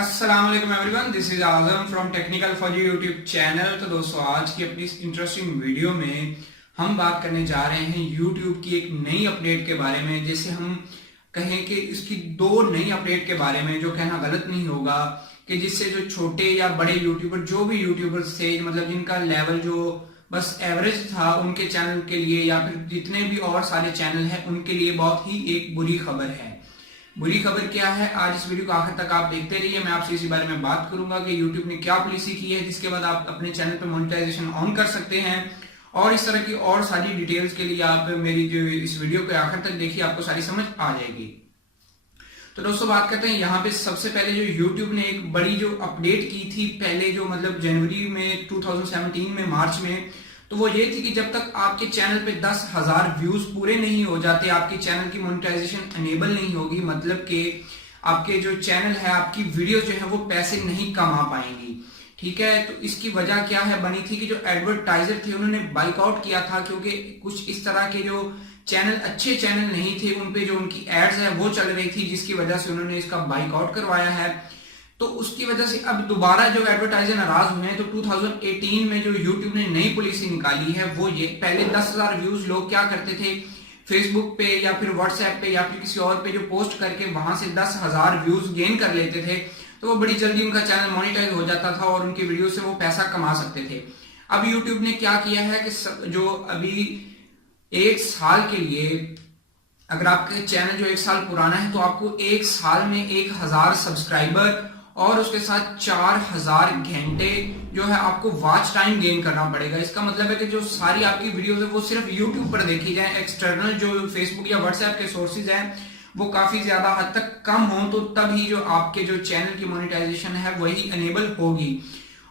अस्सलाम वालेकुम everyone, this is Azam from technical for you YouTube channel. तो दोस्तों, आज की अपनी इस इंटरेस्टिंग वीडियो में हम बात करने जा रहे हैं यूट्यूब की एक नई अपडेट के बारे में। जैसे हम कहें कि इसकी दो नई अपडेट के बारे में, जो कहना गलत नहीं होगा कि जिससे जो छोटे या बड़े यूट्यूबर, जो भी यूट्यूबर्स थे, मतलब जिनका लेवल जो बस एवरेज था, उनके चैनल के लिए या फिर जितने भी और सारे चैनल हैं उनके लिए बहुत ही एक बुरी खबर है। बुरी खबर क्या है, आज इस वीडियो को आखिर तक आप देखते रहिए। मैं आपसे इसी बारे में बात करूंगा कि YouTube ने क्या पॉलिसी की है जिसके बाद आप अपने चैनल पे मोनेटाइजेशन ऑन कर सकते हैं, और इस तरह की और सारी डिटेल्स के लिए आप मेरी जो इस वीडियो को आखिर तक देखिए, आपको सारी समझ आ जाएगी। तो दोस्तों, बात करते हैं यहाँ पे सबसे पहले जो YouTube ने एक बड़ी जो अपडेट की थी पहले, जो मतलब जनवरी में 2017 में, मार्च में, तो वो ये थी कि जब तक आपके चैनल पे 10,000 व्यूज पूरे नहीं हो जाते, आपके चैनल की मोनेटाइजेशन अनेबल नहीं होगी। मतलब कि आपके जो चैनल है, आपकी वीडियो जो है वो पैसे नहीं कमा पाएंगी। ठीक है, तो इसकी वजह क्या है बनी थी कि जो एडवर्टाइजर थे उन्होंने बाइकआउट किया था, क्योंकि कुछ इस तरह के जो चैनल, अच्छे चैनल नहीं थे, उनपे जो उनकी एड्स है वो चल रही थी, जिसकी वजह से उन्होंने इसका बाइकआउट करवाया है। तो उसकी वजह से अब दोबारा जो एडवर्टाइजर नाराज हुए हैं, तो 2018 में जो YouTube ने नई पॉलिसी निकाली है वो ये, पहले 10,000 व्यूज लोग क्या करते थे, फेसबुक पे या फिर व्हाट्सएप पे या फिर किसी और पे जो पोस्ट करके वहां से 10,000 व्यूज गेन कर लेते थे, तो वो बड़ी जल्दी उनका चैनल मोनेटाइज हो जाता था और उनकी वीडियो से वो पैसा कमा सकते थे। अब YouTube ने क्या किया है कि जो अभी 1 साल के लिए, अगर आपका चैनल जो 1 साल पुराना है, तो आपको 1 साल में 1,000 सब्सक्राइबर और उसके साथ 4,000 घंटे जो है आपको वॉच टाइम गेन करना पड़ेगा। इसका मतलब है कि जो सारी आपकी वीडियोस है वो सिर्फ YouTube पर देखी जाए, एक्सटर्नल जो फेसबुक या व्हाट्सएप के सोर्सेज हैं वो काफी ज्यादा हद तक कम हो, तो तभी जो आपके जो चैनल की मोनेटाइजेशन है वही अनेबल होगी।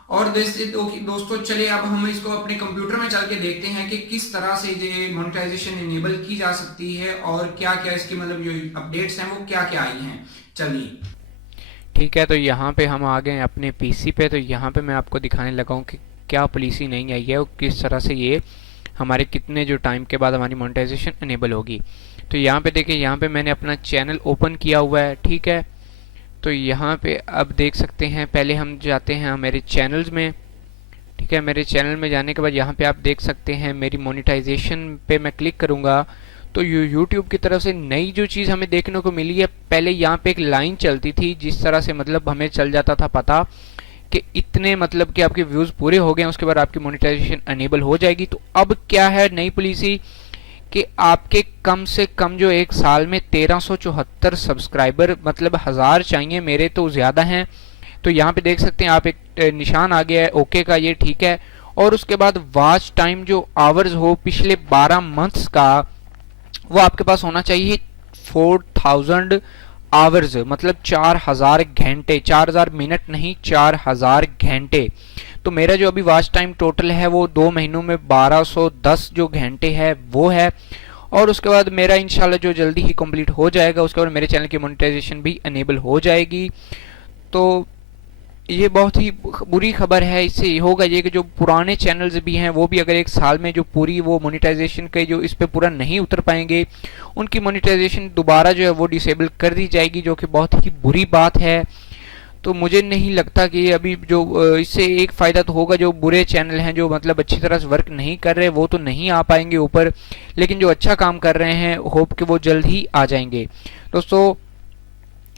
और दोस्तों, चलिए अब हम इसको अपने कंप्यूटर में चल के देखते हैं कि किस तरह से ये मोनेटाइजेशन इनेबल की जा सकती है और क्या क्या इसकी मतलब जो अपडेट्स हैं वो क्या क्या आई हैं। चलिए ठीक है, तो यहाँ पे हम आ गए अपने पीसी पे। तो यहाँ पे मैं आपको दिखाने लगा हूँ कि क्या पॉलिसी नहीं आई है और किस तरह से ये हमारे कितने जो टाइम के बाद हमारी मोनेटाइजेशन इनेबल होगी। तो यहाँ पे देखिए, यहाँ पे मैंने अपना चैनल ओपन किया हुआ है। ठीक है, तो यहाँ पे अब देख सकते हैं, पहले हम जाते हैं मेरे चैनल्स में। ठीक है, मेरे चैनल में जाने के बाद यहाँ पे आप देख सकते हैं मेरी मोनेटाइजेशन पे मैं क्लिक करूँगा तो YouTube की तरफ से नई जो चीज़ हमें देखने को मिली है, पहले यहाँ पे एक लाइन चलती थी जिस तरह से मतलब हमें चल जाता था पता कि इतने मतलब कि आपके व्यूज़ पूरे हो गए, उसके बाद आपकी मोनेटाइजेशन अनेबल हो जाएगी। तो अब क्या है नई पॉलिसी कि आपके कम से कम जो 1 साल में 1374 सब्सक्राइबर, मतलब 1000 चाहिए, मेरे तो ज़्यादा हैं। तो यहाँ पे देख सकते हैं आप, एक निशान आ गया है ओके का, ये ठीक है। और उसके बाद वॉच टाइम जो आवर्स हो पिछले 12 मंथ्स का, वो आपके पास होना चाहिए 4000 आवर्स, मतलब 4000 घंटे, 4000 मिनट नहीं, 4000 घंटे। तो मेरा जो अभी वॉच टाइम टोटल है वो 2 महीनों में 1210 जो घंटे है वो है। और उसके बाद मेरा इंशाल्लाह जो जल्दी ही कंप्लीट हो जाएगा, उसके बाद मेरे चैनल की मोनेटाइजेशन भी अनेबल हो जाएगी। तो ये बहुत ही बुरी खबर है। इससे ये होगा ये कि जो पुराने चैनल्स भी हैं वो भी अगर 1 साल में जो पूरी वो मोनेटाइजेशन के जो इस पे पूरा नहीं उतर पाएंगे, उनकी मोनेटाइजेशन दोबारा जो है वो डिसेबल कर दी जाएगी, जो कि बहुत ही बुरी बात है। तो मुझे नहीं लगता कि अभी जो इससे एक फ़ायदा तो होगा, जो बुरे चैनल हैं जो मतलब अच्छी तरह से वर्क नहीं कर रहे वो तो नहीं आ पाएंगे ऊपर, लेकिन जो अच्छा काम कर रहे हैं होप कि वो जल्द ही आ जाएंगे। दोस्तों,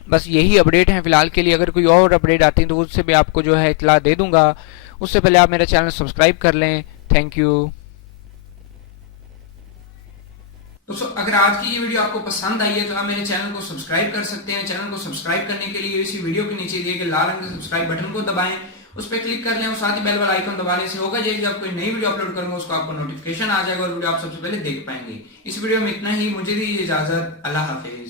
बस यही अपडेट है फिलहाल के लिए। अगर कोई और अपडेट आती है तो उससे भी आपको जो है इतला दे दूंगा। उससे पहले आप मेरा चैनल सब्सक्राइब कर लें। Thank you. दोस्तों, अगर आज की ये वीडियो आपको पसंद आई है तो आप मेरे चैनल को सब्सक्राइब कर सकते हैं। चैनल को सब्सक्राइब करने के लिए इसी वीडियो के नीचे दिए गए लाल रंग के सब्सक्राइब बटन को दबाएं, उस पर क्लिक कर लें और साथ ही बेल वाला आइकन दबाने से होगा ये, जब कोई नई वीडियो अपलोड करूंगा उसका आपको नोटिफिकेशन आ जाएगा और वीडियो आप सबसे पहले देख पाएंगे। इस वीडियो में इतना ही, मुझे दी इजाजत, अल्लाह हाफिज।